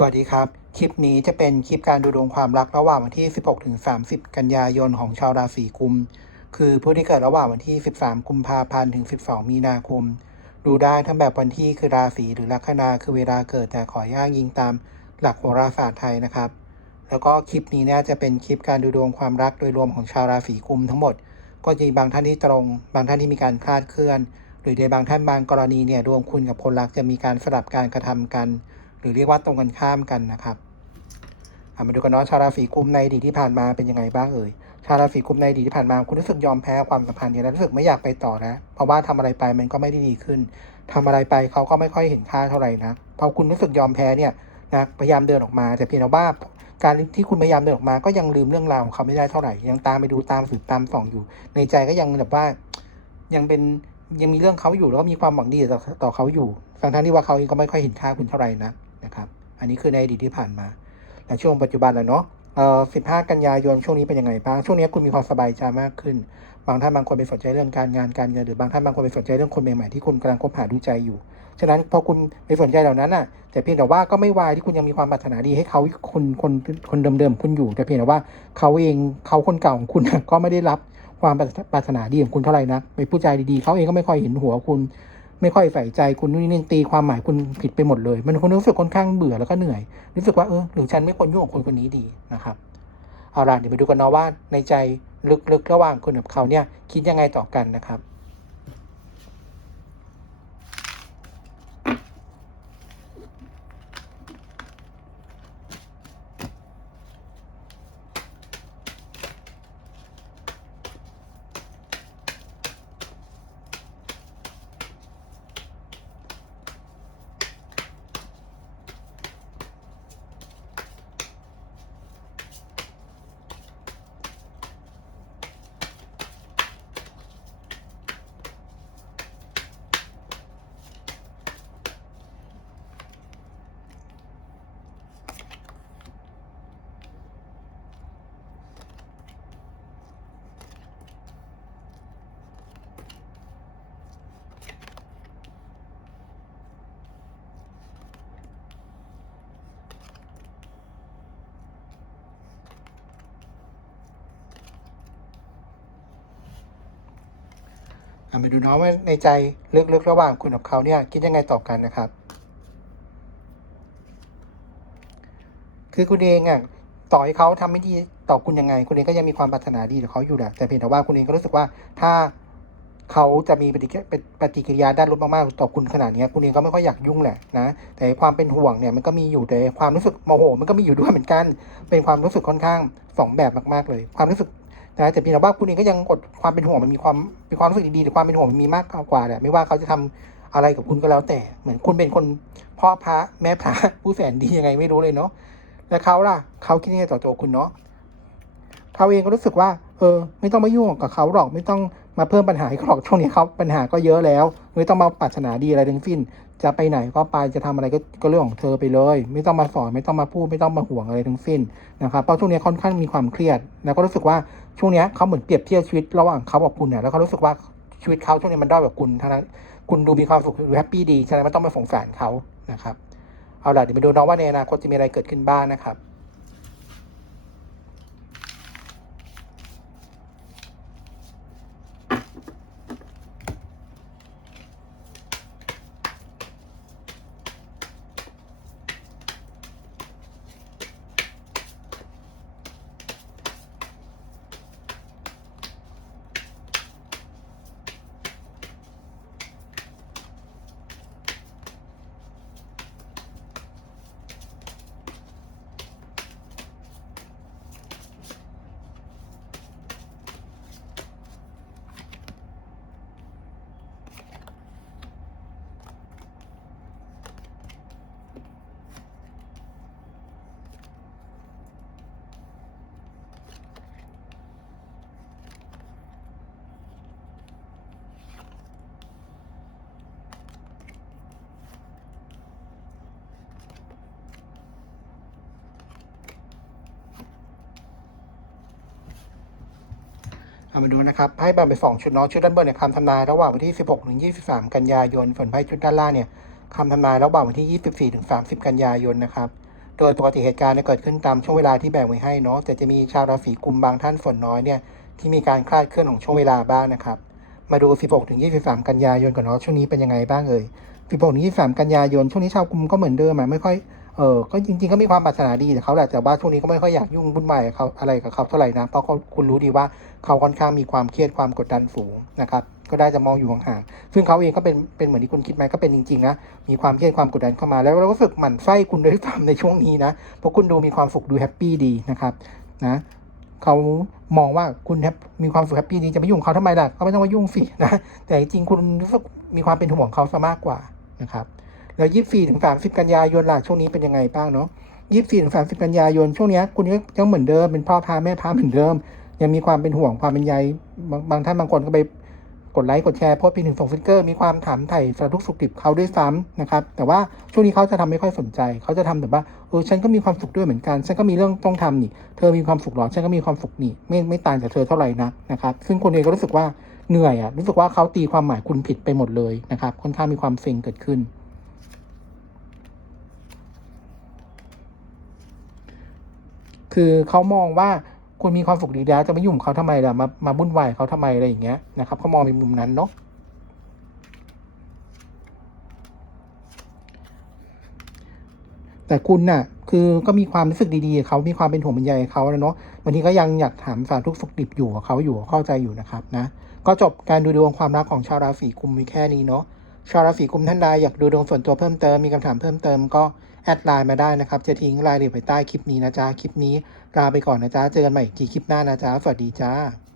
สวัสดีครับ คลิปนี้จะเป็นคลิปการดูดวงความรักระหว่างวันที่ 16ถึง30 กันยายนของชาวราศีกุม คือผู้ที่เกิดระหว่างวันที่ 13 กุมภาพันธ์ถึง 12 มีนาคม ดูได้ทั้งแบบวันที่คือราศีหรือลัคนาคือเวลาเกิดแต่ขออ้างยิงตามหลักโหราศาสตร์ไทยนะครับ แล้วก็คลิปนี้เนี่ยจะเป็นคลิปการดูดวงความรักโดยรวมของชาวราศีกุมทั้งหมด ก็จะมีบางท่านที่ตรง บางท่านที่มีการคลาดเคลื่อน หรือในบางท่านบางกรณีเนี่ยดวงคุณกับคนรักจะมีการสลับการกระทำกัน หรือเรียกว่าตรงกันข้ามกันนะครับมาดูกันเนาะชาวราศีกุมในอดีตที่ผ่านมาเป็นยังไงบ้างเอ่ยชาวราศีกุมในอดีตที่ผ่านมาคุณรู้สึกยอมแพ้ความสัมพันธ์เนี่ยแล้วรู้สึกไม่อยากไปต่อนะ เพราะว่าทำอะไรไปมันก็ไม่ได้ดีขึ้นทำอะไรไปเขาก็ไม่ค่อยเห็นค่าเท่าไหร่นะพอคุณรู้สึกยอมแพ้เนี่ยนะพยายามเดินออกมาแต่เพียงแต่ว่าการที่คุณพยายามเดินออกมาก็ยังลืมเรื่องราวของเขาไม่ได้เท่าไหร่ ยังตามไปดูตามสืบตามส่องอยู่ ในใจก็ยังแบบว่ายังเป็นยังมีเรื่องเขาอยู่แล้วก็มีความหวังดีต่อต่อเขาอยู่ทั้งที่ว่าเขาเองก็ไม่ค่อยเห็นค่าคุณเท่าไหร่นะ นะครับ อันนี้คือในอดีตที่ผ่านมาแต่ช่วงปัจจุบันแล้วเนาะเอ่อ15 กันยายนช่วงนี้เป็นยังไงบ้าง ช่วงนี้คุณมีความสบายใจมากขึ้น บางท่านบางคนไปสนใจเรื่องการงานการเงินหรือบางท่านบางคนไปสนใจเรื่องคนใหม่ๆที่คุณกำลังคบหาดูใจอยู่ ฉะนั้นพอคุณไปสนใจเหล่านั้นน่ะ แต่เพียงแต่ว่าก็ไม่วายที่คุณยังมีความปรารถนาดีให้เขาคนคนคนเดิมๆคุณอยู่ แต่เพียงแต่ว่าเขาเองเขาคนเก่าของคุณก็ไม่ได้รับความปรารถนาดีของคุณเท่าไหร่นักไปพูดใจดีๆเขาเองก็ไม่ค่อยเห็นหัวคุณ ไม่ค่อยใส่ใจคุณนู่นนี่ตีความหมายคุณผิดไปหมดเลย มันคุณรู้สึกค่อนข้างเบื่อแล้วก็เหนื่อย รู้สึกว่าเออหรือฉันไม่ควรยุ่งกับคนคนนี้ดีนะครับเอาล่ะเดี๋ยวไปดูกันเนาะว่าในใจลึกๆระหว่างคุณกับเขาเนี่ยคิดยังไงต่อกันนะครับามาดูเนาะว่าในใจลึกๆระหว่างคุณกับเขาเนี่ยคิดยังไงต่อกันนะครับ คือคุณเองอะต่อให้เขาทำไม่ดีต่อคุณยังไง คุณเองก็ยังมีความปรารถนาดีต่อเขาอยู่แหละแต่เพียงแต่ว่าคุณเองก็รู้สึกว่าถ้าเขาจะมีปฏิกิริยาปฏิกิริยาด้านลบมากๆต่อคุณขนาดนี้คุณเองก็ไม่ค่อยอยากยุ่งแหละนะแต่ความเป็นห่วงเนี่ยมันก็มีอยู่แต่ความรู้สึกโมโห มันก็มีอยู่ด้วยเหมือนกัน เป็นความรู้สึกค่อนข้างสองแบบมากๆเลย ความรู้สึก นะแต่เพียงแต่ว่าคุณเองก็ยังกดความเป็นห่วงมันมีความมีความรู้สึกดีๆหรือความเป็นห่วงมันมีมากกว่าแหละไม่ว่าเขาจะทำอะไรกับคุณก็แล้วแต่เหมือนคุณเป็นคนพ่อพระแม่พระผู้แสนดียังไงไม่รู้เลยเนาะแล้วเขาล่ะเขาคิดยังไงต่อตัวคุณเนาะเขาเองก็รู้สึกว่า เออ ไม่ต้องมายุ่งกับเขาหรอกไม่ต้อง มาเพิ่มปัญหาให้เขาหรอกช่วงนี้เขาปัญหาก็เยอะแล้ว ไม่ต้องมาปรารถนาดีอะไรทั้งสิ้น จะไปไหนก็ไปจะทำอะไรก็ก็เรื่องของเธอไปเลย ไม่ต้องมาสอนไม่ต้องมาพูดไม่ต้องมาห่วงอะไรทั้งสิ้นนะครับเพราะช่วงนี้ค่อนข้างมีความเครียด แล้วก็รู้สึกว่าช่วงนี้เขาเหมือนเปรียบเทียบชีวิตระหว่างเขากับคุณเนี่ยแล้วเขารู้สึกว่าชีวิตเขาช่วงนี้มันด้อยกว่าคุณทั้งนั้นคุณดูมีความสุขดูแฮปปี้ดีฉะนั้นไม่ต้องมาสงสารเขานะครับเอาล่ะเดี๋ยวมาดูน้องว่าในอนาคตจะมีอะไรเกิดขึ้นบ้างนะครับ เอามาดูนะครับไพ่แบ่งเป็นสองชุดเนาะชุดด้านบนเนี่ยคำทำนายระหว่างวันที่ 16ถึง23 กันยายนส่วนไพ่ชุดด้านล่างเนี่ยคำทำนายระหว่างวันที่ 24ถึง30 กันยายนนะครับโดยปกติเหตุการณ์เนี่ยเกิดขึ้นตามช่วงเวลาที่แบ่งไว้ให้เนาะแต่จะมีชาวราศีกุมบางท่านส่วนน้อยเนี่ยที่มีการคลาดเคลื่อนของช่วงเวลาบ้างนะครับมาดู 16ถึง23 กันยายนก่อนเนาะช่วงนี้เป็นยังไงบ้างเอ่ย16ถึง23 กันยายนช่วงนี้ชาวกุมก็เหมือนเดิมไม่ค่อย เออก็จริงๆก็มีความปรารถนาดีแต่เขาแหละแต่ว่าช่วงนี้ก็ไม่ค่อยอยากยุ่งวุ่นวายเขาอะไรกับเขาเท่าไหร่นะเพราะเขาคุณรู้ดีว่าเขาค่อนข้างมีความเครียดความกดดันสูงนะครับก็ได้จะมองอยู่ห่างๆซึ่งเขาเองก็เป็นเป็นเหมือนที่คุณคิดไหมก็เป็นจริงๆนะมีความเครียดความกดดันเข้ามาแล้วเราก็รู้สึกหมั่นไส้คุณด้วยซ้ำในช่วงนี้นะเพราะคุณดูมีความสุขดูแฮปปี้ดีนะครับนะเขามองว่าคุณแฮปมีความสุขแฮปปี้ดีจะไม่ยุ่งเขาทำไมล่ะก็ไม่ต้องมายุ่งสินะแต่จริงๆคุณรู้สึกมีความเป็นห่วงเขาซะมากกว่านะครับ แล้วยี่สี่ถึงสามสิบกันยายนล่ะช่วงนี้เป็นยังไงบ้างเนาะยี่สี่ถึงสามสิบกันยายนช่วงนี้คุณก็ยังเหมือนเดิมเป็นพ่อพาแม่พาเหมือนเดิม ยังมีความเป็นห่วงความเป็นใยบางบางท่านบางคนก็ไปกดไลค์กดแชร์โพสต์พีหนึ่งส่งสติกเกอร์มีความถามไถ่สารทุกสุขดิบเขาด้วยซ้ำนะครับ แต่ว่าช่วงนี้เขาจะทำไม่ค่อยสนใจ เขาจะทำแบบว่าเออฉันก็มีความสุขด้วยเหมือนกัน ฉันก็มีเรื่องต้องทำนี่ เธอมีความสุขหรอฉันก็มีความสุขนี่ไม่ไม่ต่างจากเธอเท่าไหร่นะนะครับ ซึ่งคนเองก็รู้สึกว่าเหนื่อยอะรู้สึกว่าเขาตีความหมายคุณผิดไปหมดเลยนะครับค่อนข้างมีความเซ็งเกิดขึ้น คือเขามองว่าคุณมีความสุขดีแล้วจะไม่ยุ่งเขาทำไมล่ะมามาวุ่นวายเขาทำไมอะไรอย่างเงี้ยนะครับเขามองในมุมนั้นเนาะแต่คุณน่ะ คือก็มีความรู้สึกดีๆเขามีความเป็นห่วงเป็นใยเขาแล้วเนาะบางทีก็ยังอยากถามสารทุกสุขดิบอยู่กับเขาอยู่เข้าใจอยู่นะครับนะ ก็จบการดูดวงความรักของชาวราศีกุมมีแค่นี้เนาะชาวราศีกุมท่านใดอยากดูดวงส่วนตัวเพิ่มเติมมีคำถามเพิ่มเติมก็ แอดไลน์มาได้นะครับ จะทิ้งรายละเอียดไว้ใต้คลิปนี้นะจ๊ะ คลิปนี้ลาไปก่อนนะจ๊ะ เจอกันใหม่อีกทีคลิปหน้านะจ๊ะ สวัสดีจ้า